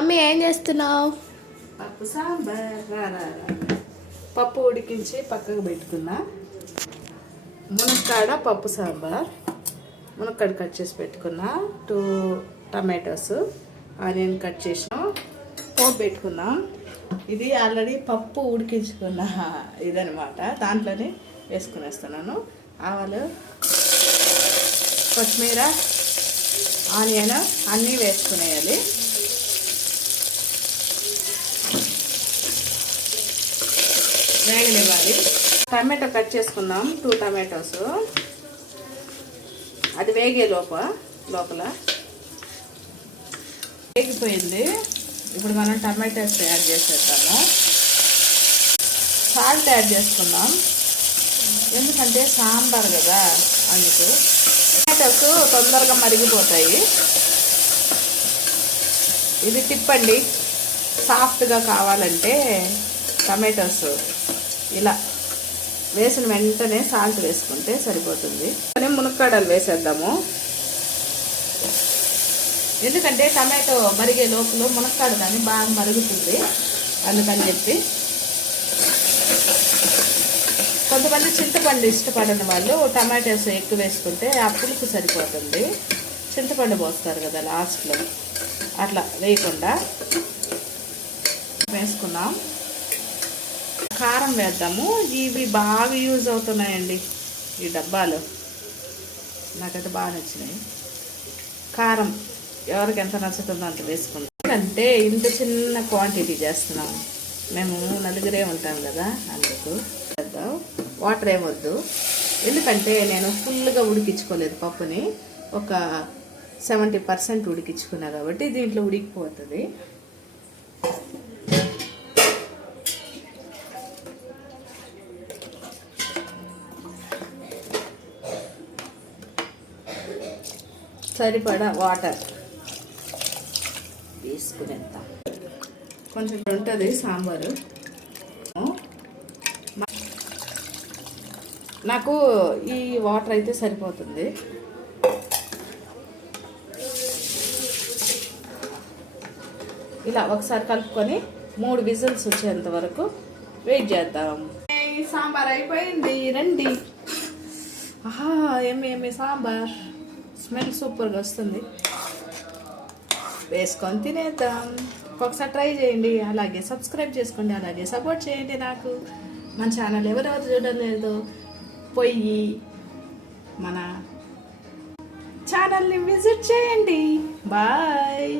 Mummy ఏం చేస్తున్నావు? పప్పు సాంబార్. పప్పు ఉడికించి పక్కకు పెట్టుకున్నా. మునక్కాడ పప్పు సాంబార్. మునక్కాడ కట్ చేసి పెట్టుకున్నా. 2 టమాటోస్, ఆనియన్ కట్ చేసినాం, పోపు పెట్టుకున్నాం. ఇది ఆల్రెడీ పప్పు ఉడికించుకున్న ఇదనమాట. దాంట్లోనే వేసుకునేస్తున్నాను. ఆవాలు, కొత్తిమీర, ఆనియన్ అన్నీ వేసుకునేయాలి. వేగనివ్వాలి. టమాటో కట్ చేసుకుందాం. 2 టమాటోస్. అది వేగే లోపల వేగిపోయింది. ఇప్పుడు మనం టమాటోస్ యాడ్ చేసేద్దాము. సాల్ట్ యాడ్ చేసుకుందాం, ఎందుకంటే సాంబార్ కదా అందుకు. టమాటోస్ తొందరగా మరిగిపోతాయి. ఇది తిప్పండి. సాఫ్ట్గా కావాలంటే టమాటోస్ ఇలా వేసిన వెంటనే సాల్ట్ వేసుకుంటే సరిపోతుంది. మునక్కాడలు వేసేద్దాము, ఎందుకంటే టమాటో మరిగే లోపల మునక్కాడ కానీ బాగా మరుగుతుంది. అందుకని చెప్పి కొంతమంది చింతపండు ఇష్టపడని వాళ్ళు టమాటోస్ ఎక్కువ వేసుకుంటే ఆ పులుపు సరిపోతుంది. చింతపండు పోస్తారు కదా లాస్ట్లో, అట్లా వేయకుండా వేసుకున్నాం. కారం వేద్దాము. ఇవి బాగా యూజ్ అవుతున్నాయండి ఈ డబ్బాలు, నాకైతే బాగా నచ్చినాయి. కారం ఎవరికి ఎంత నచ్చుతుందో అంత వేసుకుంటాం. అంటే ఇంత చిన్న క్వాంటిటీ చేస్తున్నాం, మేము నలుగురే ఉంటాం కదా అందుకు. వేద్దాం. వాటర్ ఏమొద్దు, ఎందుకంటే నేను ఫుల్గా ఉడికించుకోలేదు పప్పుని. ఒక 70% ఉడికించుకున్నా కాబట్టి దీంట్లో ఉడికిపోతుంది. సరిపడా వాటర్ వేసుకునేద్దాం. కొంచెం ఉంటుంది సాంబారు. నాకు ఈ వాటర్ అయితే సరిపోతుంది. ఇలా ఒకసారి కలుపుకొని 3 విజిల్స్ వచ్చేంత వరకు వెయిట్ చేద్దాం. సాంబార్ అయిపోయింది, రండి. ఆహా, ఏమి సాంబార్ స్మెల్ సూపర్గా వస్తుంది. వేసుకొని తినేద్దాం. ఒకసారి ట్రై చేయండి, అలాగే సబ్స్క్రైబ్ చేసుకోండి, అలాగే సపోర్ట్ చేయండి నాకు. మన ఛానల్ ఎవరెవరు చూడలేదు పోయి మన ఛానల్ని విజిట్ చేయండి. బాయ్.